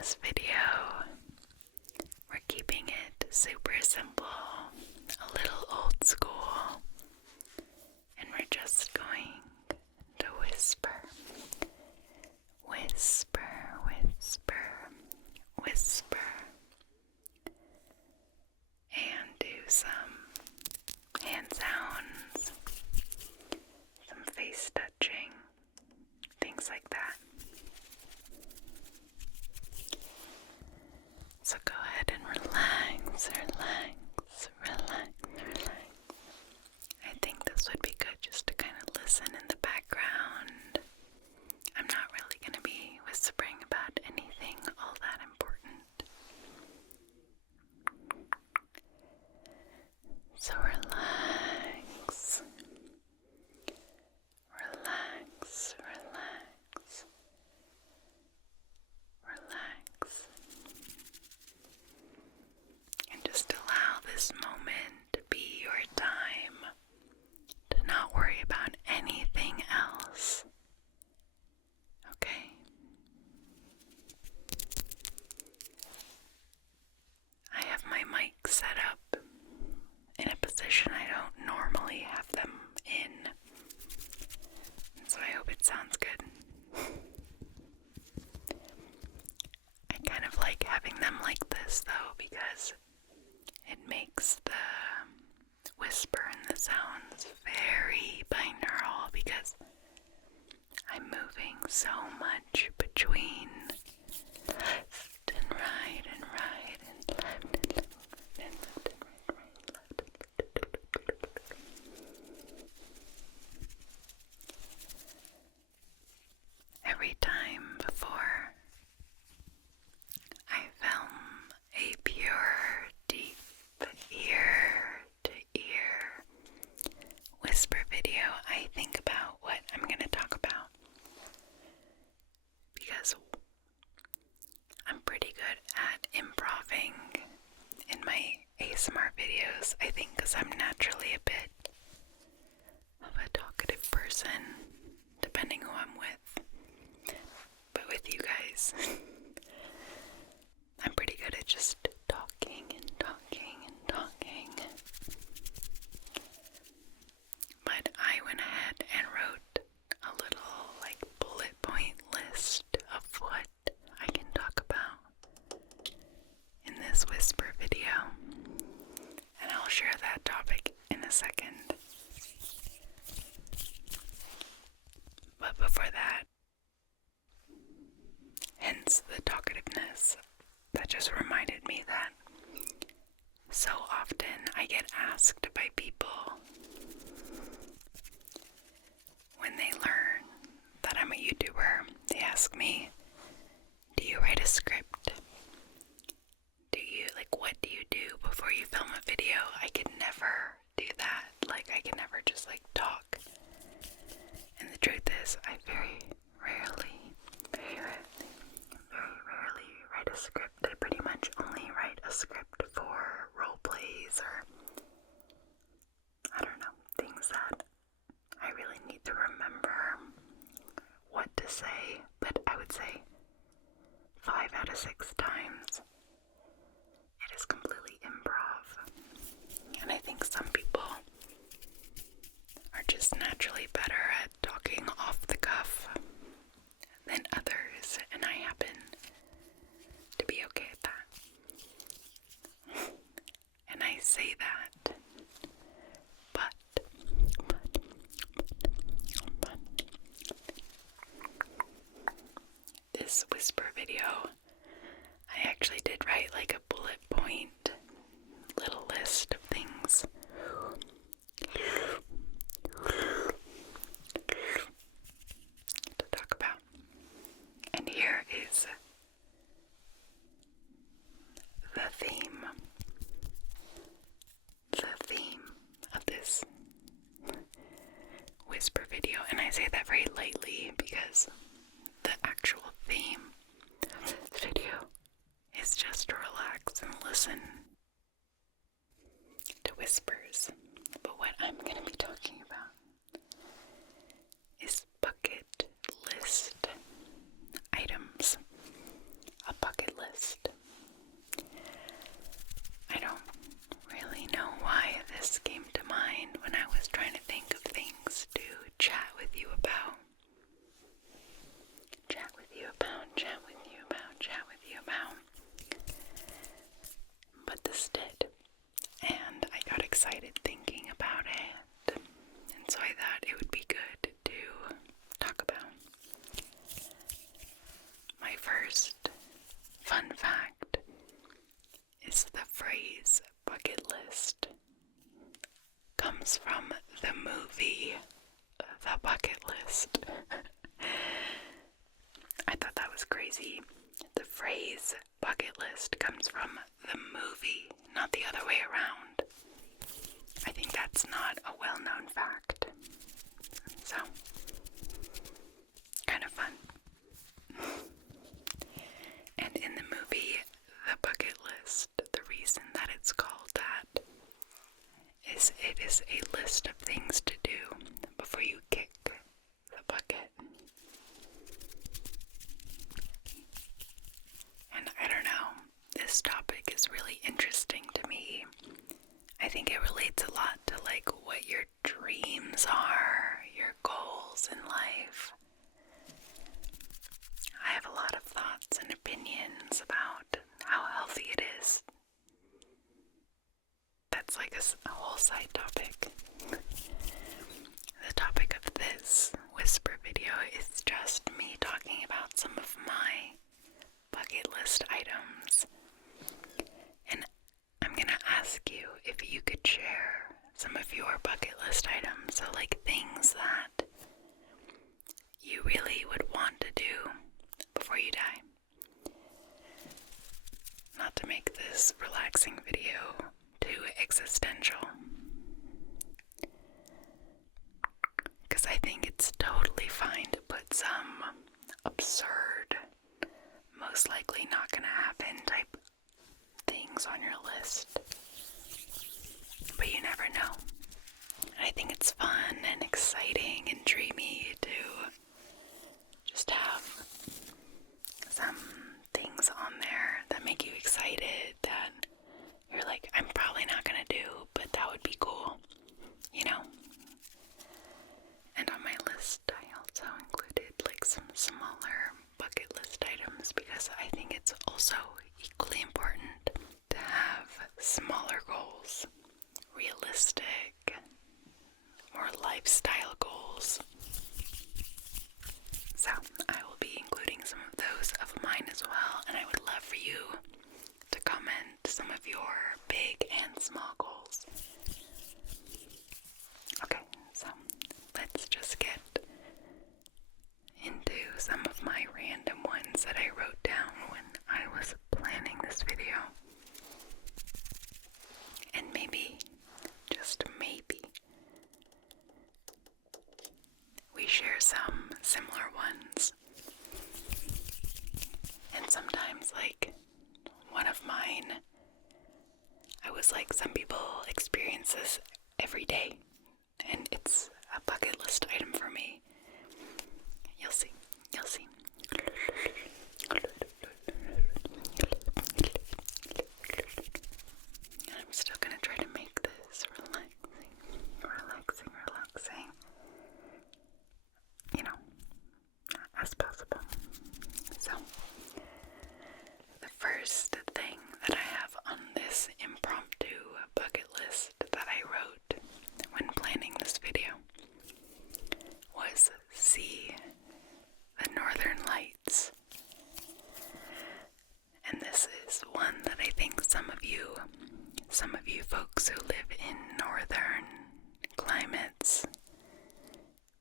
this video, we're keeping it super simple, a little old school, and we're just going to whisper, whisper, whisper, whisper, and do some hand sounds, some face touching, things like that. So go ahead and relax, relax, relax, relax. I think this would be good just to kind of listen in the background. I'm not really going to be whispering about anything all that important. So relax, relax, relax, relax, and just allow this moment to be your time to not worry about anything else. Okay? I have my mic set up in a position I don't normally have them in, so I hope it sounds good. I kind of like having them like this though, because it makes the whisper and the sounds very binaural, because I'm moving so much between left and right and right and left and left and left and right, right, left and left. Every time before I film a pure, deep, ear-to-ear whisper video, I think about what I'm going to talk about, because I'm pretty good at improving in my ASMR videos, I think, because I'm naturally a bit of a talkative person, depending who I'm with. But with you guys, I'm pretty good at just talking and talking and talking. But I went ahead and wrote a little bullet point list of what I can talk about in this whisper video, and I'll share that topic in a second. But before that, hence the talkativeness, that just reminded me that so often I get asked by people when they learn that I'm a YouTuber, they ask me, do you write a script? What do you do before you film a video? I could never do that. I can never just talk. And the truth is, I very rarely write a script. I pretty much only write a script for role plays or, I don't know, things that I really need to remember what to say. But I would say 5 out of 6 times it is completely improv. And I think some people are just naturally better at talking off the cuff than others, and I happen to be okay at that. And I say that, but this whisper video, I actually did write a bullet point little list of things to talk about. And here is the theme of this whisper video. And I say that very lightly because the actual theme of this video is just to relax and listen the bucket list. I thought that was crazy. The phrase bucket list comes from the movie, not the other way around. I think that's not a well-known fact. So, kind of fun. And in the movie, The Bucket List, the reason that it's called that is it is a list of things to do before you kick the bucket. And I don't know, this topic is really interesting to me. I think it relates a lot to like what your dreams are, your goals in life. I have a lot of thoughts and opinions about how healthy it is. That's like a whole side topic. The topic of this whisper video is just me talking about some of my bucket list items. And I'm gonna ask you if you could share some of your bucket list items. So like things that you really would want to do before you die. Not to make this relaxing video too existential, because I think it's totally fine to put some absurd, most likely not gonna happen type things on your list, but you never know. And I think it's fun and exciting and dreamy to just have some things on there that make you excited, that you're like, I'm probably not gonna do, but that would be cool, you know? And on my list, I also included like some smaller bucket list items because I think it's also equally important to have smaller goals, realistic, more lifestyle goals. So I will be including some of those of mine as well, and I would love for you to comment some of your big and small goals. Okay, so let's just get into some of my random ones that I wrote down when I was planning this video. And maybe, just maybe, we share some similar ones. And sometimes, like, one of mine, I was like, some people experience this every day, and it's a bucket list item for me. You'll see, you'll see. I'm still gonna try to make this relaxing, you know, as possible. So, the first thing that I have on this impromptu bucket list that I wrote when planning this video was see the northern lights. And this is one that I think some of you folks who live in northern climates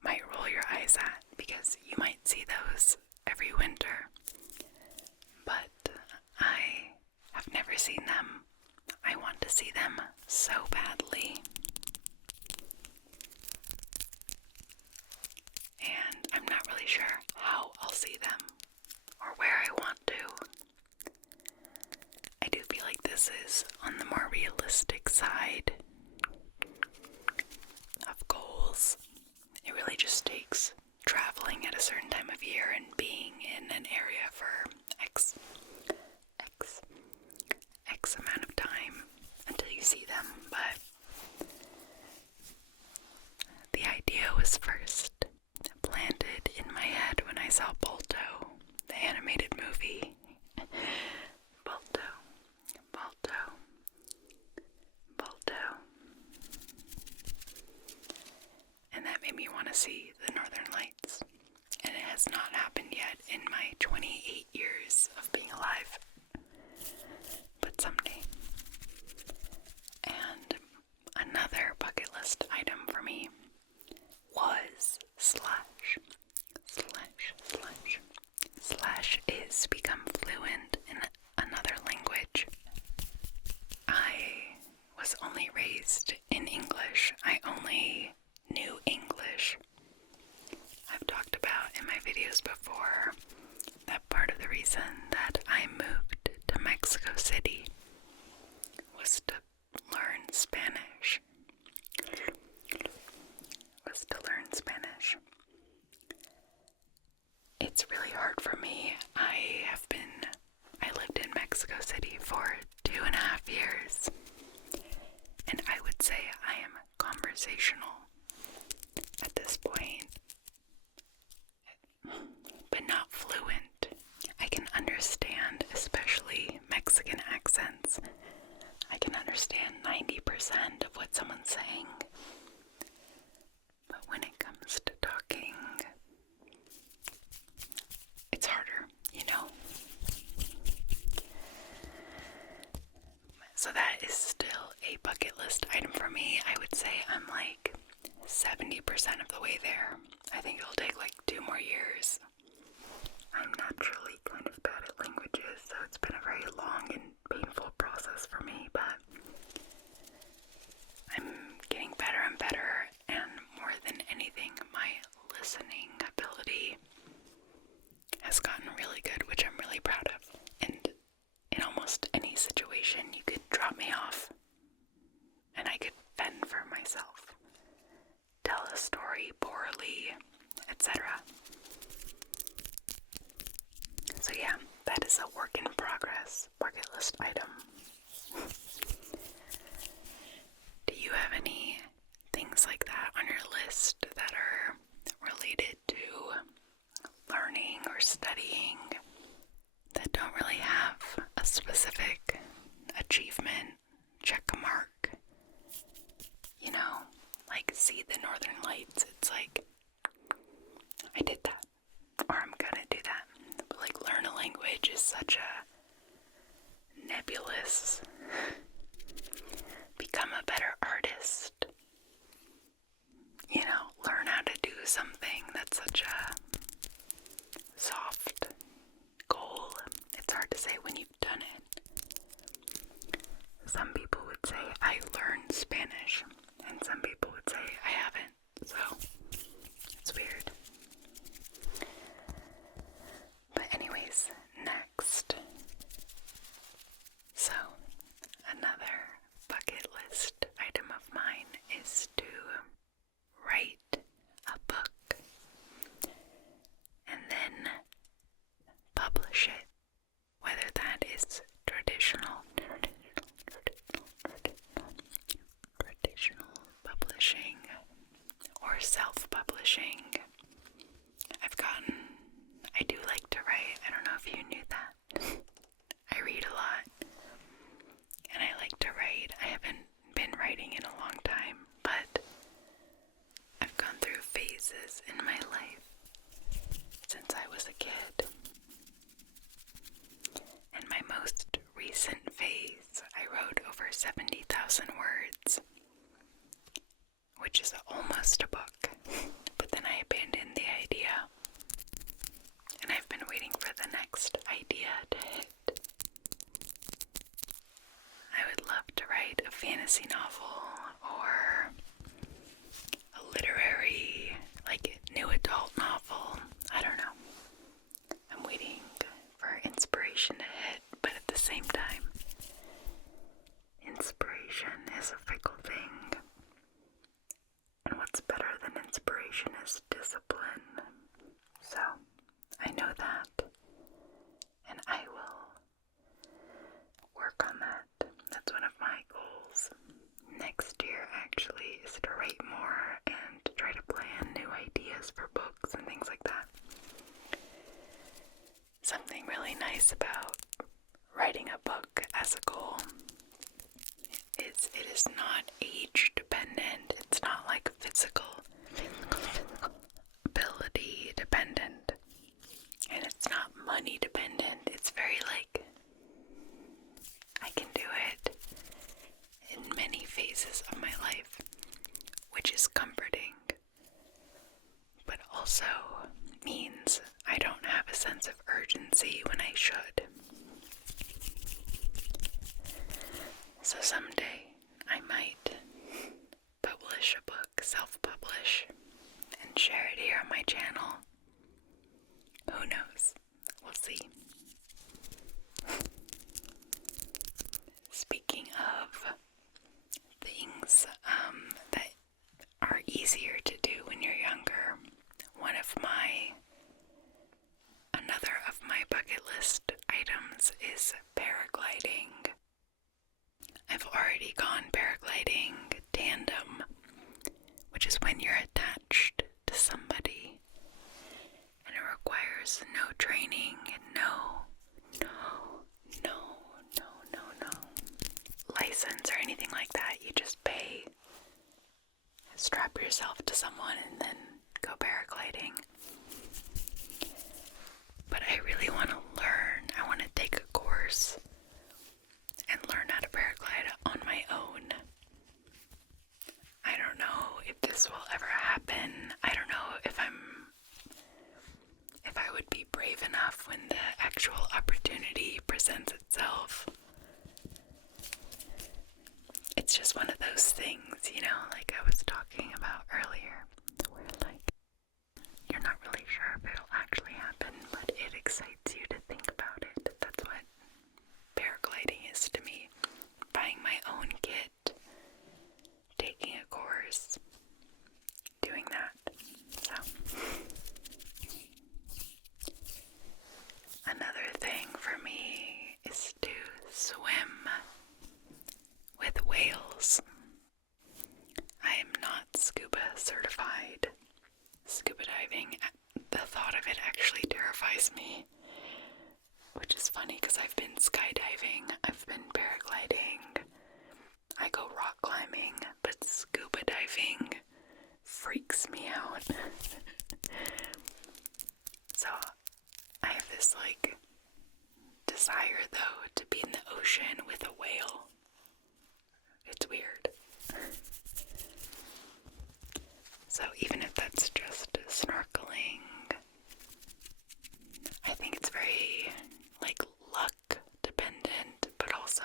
might roll your eyes at, because you might see those every winter. But I have never seen them. I want to see them so badly. And I'm not really sure how I'll see them or where I want to. I do feel like this is on the more realistic side of goals. It really just takes traveling at a certain time of year and being in an area for X amount of time until you see them. But the idea was first planted in my head when I saw Balto, the animated movie. Balto. And that made me want to see the northern lights. And it has not happened yet in my 28 years of being alive. But someday. And another bucket list item for me was videos before that part of the reason that I moved to Mexico City was to learn Spanish. It's really hard for me. I lived in Mexico City for 2.5 years, and I would say I am conversational at this point, but not fluent. I can understand, especially Mexican accents. I can understand 90% of what someone's saying, but when it comes to talking, it's harder, you know? So that is still a bucket list item for me. I would say I'm like 70% of the way there. I think it'll take like 2 more years. I'm naturally kind of bad at languages, so it's been a very long and painful process for me, but I'm getting better and better, and more than anything, my listening ability has gotten really good, which I'm really proud of. And in almost any situation, you could drop me off, and I could fend for myself, tell a story poorly, etc. So yeah, that is a work in progress bucket list item. Do you have any things like that on your list that are related to learning or studying that don't really have a specific achievement check mark? You know, like see the northern lights. It's like, I did that, or I'm gonna do that. But like learn a language is such a nebulous, become a better artist, you know, learn how to do something that's such a soft goal. It's hard to say when you've done it. Some people would say I learned Spanish, and some people would say I haven't, so it's weird. But anyways, next. So, another bucket list item of mine is to write a book and then publish it, whether that is traditional publishing or self-publishing. I do like to write. I don't know if you knew that. I read a lot, and I like to write. I haven't been writing in a long time, but I've gone through phases in my life since I was a kid. In my most recent phase, I wrote over 70,000 words, which is almost a book, but then I abandoned the idea, and I've been waiting for the next idea to hit. I would love to write a fantasy novel or a literary, like new adult novel. I don't know. I'm waiting for inspiration to hit, but at the same time, inspiration is a fickle thing. And what's better than inspiration is discipline. So, I know that, and I will work on that. That's one of my goals next year, actually, is to write more and to try to plan new ideas for books and things like that. Something really nice about writing a book as a goal is it is not age dependent. It's not like physical ability dependent, and it's not money dependent. It's very like, I can do it in many phases of my life, which is comforting, but also means I don't have a sense of urgency when I should. So someday I might publish a book, self-publish, and share it here on my channel. see. Speaking of things that are easier to do when you're younger, another of my bucket list items is paragliding. I've already gone paragliding tandem, which is when you're attached to somebody, and it requires no training and no license or anything like that. You just pay, strap yourself to someone, and then go paragliding. But I really want to learn. I want to take a course and learn how to paraglide on my own. I don't know if this will ever happen. I don't know if I would be brave enough when the actual opportunity presents itself. It's just one of those things, like I was talking about earlier, where you're not really sure if it'll actually happen, but it excites you to think about it. That's what paragliding is to me. Buying my own kit, taking a course, doing that. So, another thing for me is to swim with whales. I am not scuba certified. Scuba diving, the thought of it actually terrifies me, which is funny because I've been skydiving, I've been paragliding, I go rock climbing, but scuba diving freaks me out. So I have this desire though to be in the ocean with a whale. It's weird. So even if that's just snorkeling, I think it's very luck dependent, but also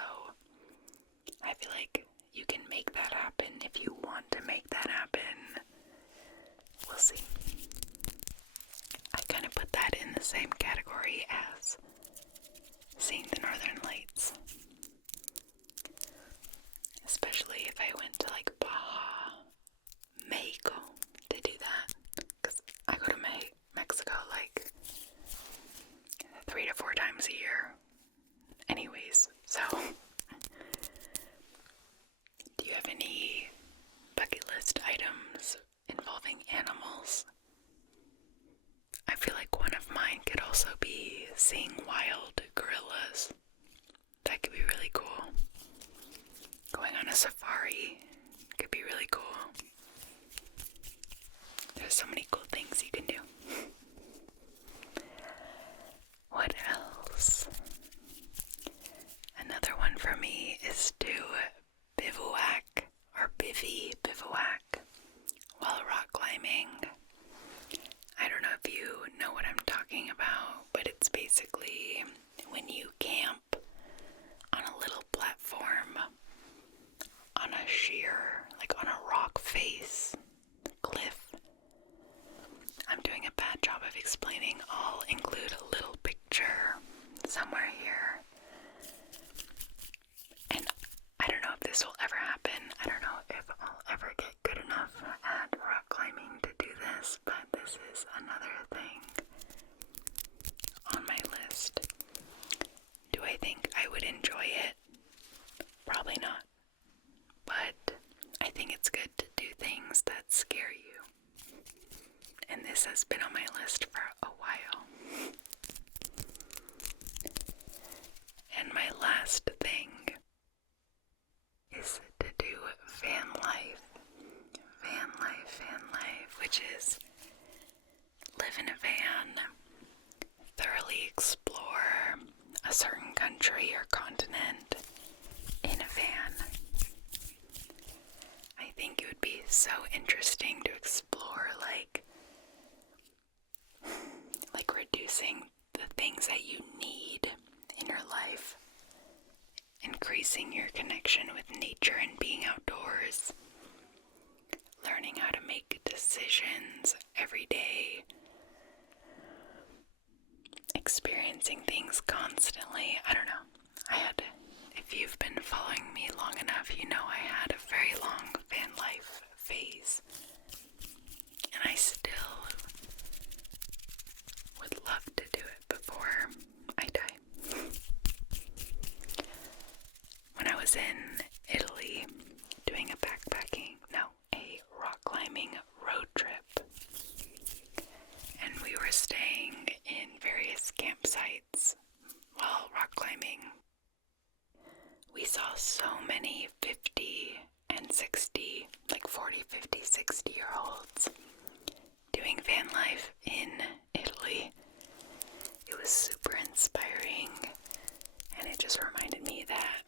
I feel like you can make that happen if you want to make that happen. We'll see. I kind of put that in the same category as seeing the Northern Lights. Especially if I went to Baja, Mexico to do that. Because I go to Mexico 3 to 4 times a year. Anyways, so do you have any bucket list items involving animals? I feel like one of mine could also be seeing wild gorillas. That could be really cool. Going on a safari could be really cool. There's so many cool things you can do. What else? Another one for me is to bivouac or bivouac while rock climbing. I don't know if you know what I'm talking about, but it's basically when you camp on a little platform on a sheer, on a rock face cliff. I'm doing a bad job of explaining. I'll include a little picture somewhere here. And I don't know if this will ever happen. I don't know if I'll ever get good enough at rock climbing to do this, but this is another thing on my list. Do I think I would enjoy it? Probably not. But I think it's good to do things that scare you. And this has been on my list for a while. And my last thing is to do van life. Van life, which is live in a van, thoroughly explore a certain country or continent in a van. I think it would be so interesting to explore reducing the things that you need in your life, increasing your connection with nature and being outdoors, learning how to make decisions every day, experiencing things constantly. I don't know. If you've been following me long enough, you know I had a very long van life phase. And I still would love to do it before I die. When I was in Italy doing a rock climbing road trip, and we were staying in various campsites while rock climbing, we saw so many 50 and 60, like 40, 50, 60-year-olds doing van life in Italy. It was super inspiring, and it just reminded me that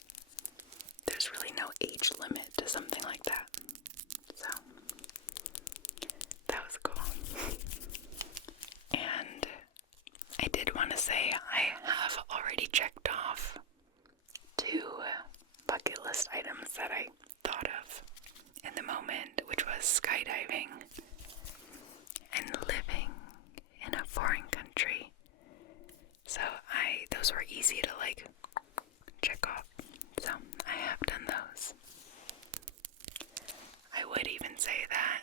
there's really no age limit to something like that. So, that was cool. And I did want to say I have already checked off 2 bucket list items that I thought of in the moment, which was skydiving and living in a foreign country. So those were easy to check off. So I have done those. I would even say that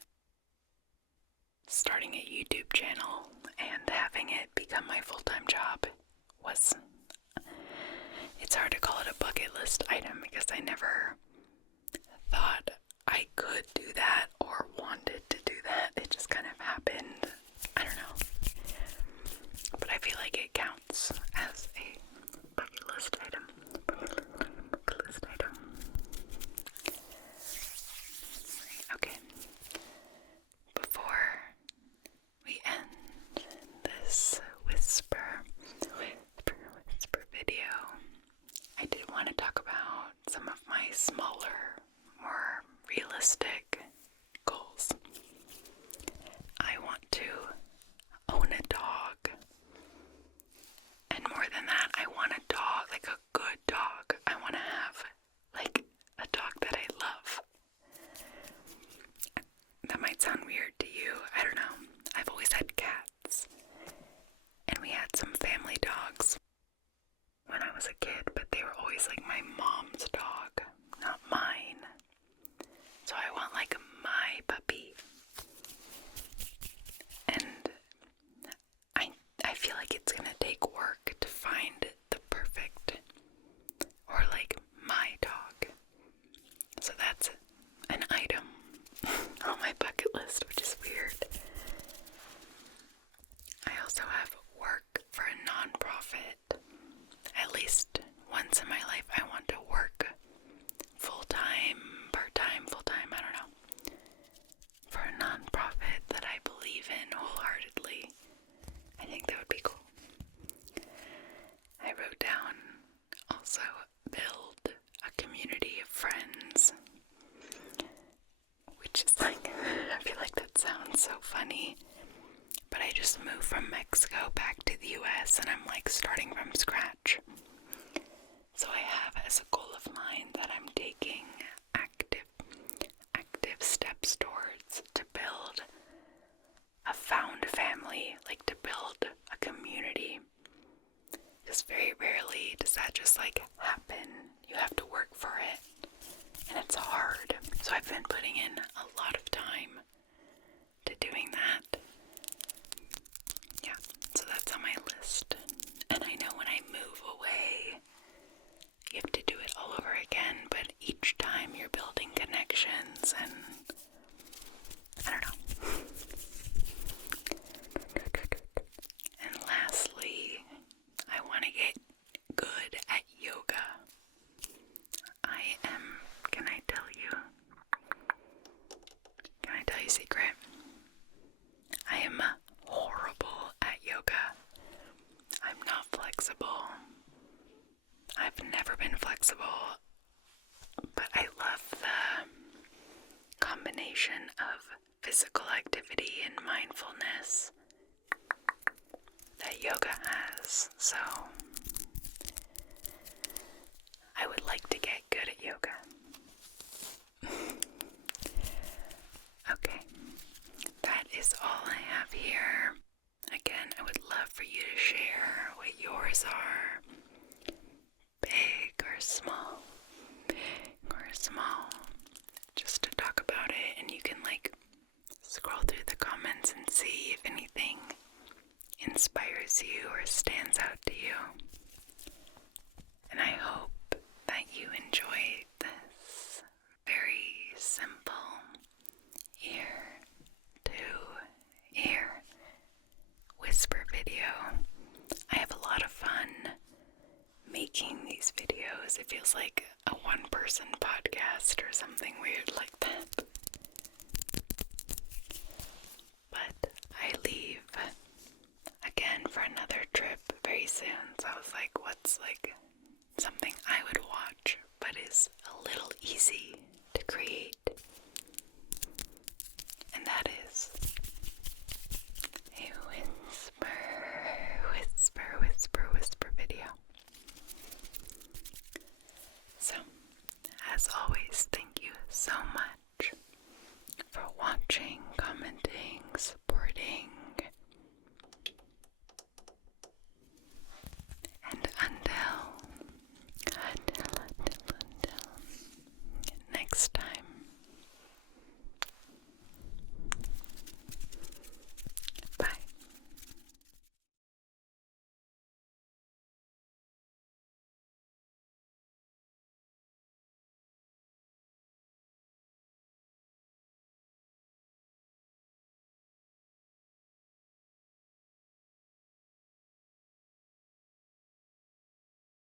starting a YouTube channel and having it become my full-time job it's hard to call it a bucket list item because I never thought I could do that or wanted to do that. It just kind of happened. I don't know. But I feel like it counts as a bucket list item. Okay. Before we end this whisper video, I did want to talk about some of my smaller, more realistic goals. I want to own a dog. And more than that, I want a dog, like a good dog. I want to have, a dog that I love. That might sound weird to you. I don't know. I've always had cats. And we had some family dogs when I was a kid, but they were always my mom's dog, not mine. So I want my puppy. And I feel like it's gonna take work to find the perfect, or my dog. So that's an item on my bucket list, which is weird. I also have work for a nonprofit. At least once in my life, I want to work full-time, part-time, full-time, I don't know, for a nonprofit that I believe in wholeheartedly. I think that would be cool. I wrote down also build a community of friends, which is I feel like that sounds so funny, but I just moved from Mexico back to the US and I'm starting from scratch. So I have as a goal of mine that I'm taking active steps towards to build a found family, to build a community. Because very rarely does that just happen. You have to work for it, and it's hard. So I've been putting in a lot of time to doing that. Yeah, so that's on my list. And I know when I move away, you have to do it all over again, but each time you're building connections and I don't know. And lastly, I want to get good at yoga. Can I tell you a secret? I am horrible at yoga. I'm not flexible. I've never been flexible, but I love the combination of physical activity and mindfulness that yoga has. So I would like to get good at yoga. Okay, that is all I have here. Again, I would love for you to share what your inspires you or stands out to you. And I hope that you enjoy this very simple ear to ear whisper video. I have a lot of fun making these videos. It feels like a one-person podcast or something weird like that.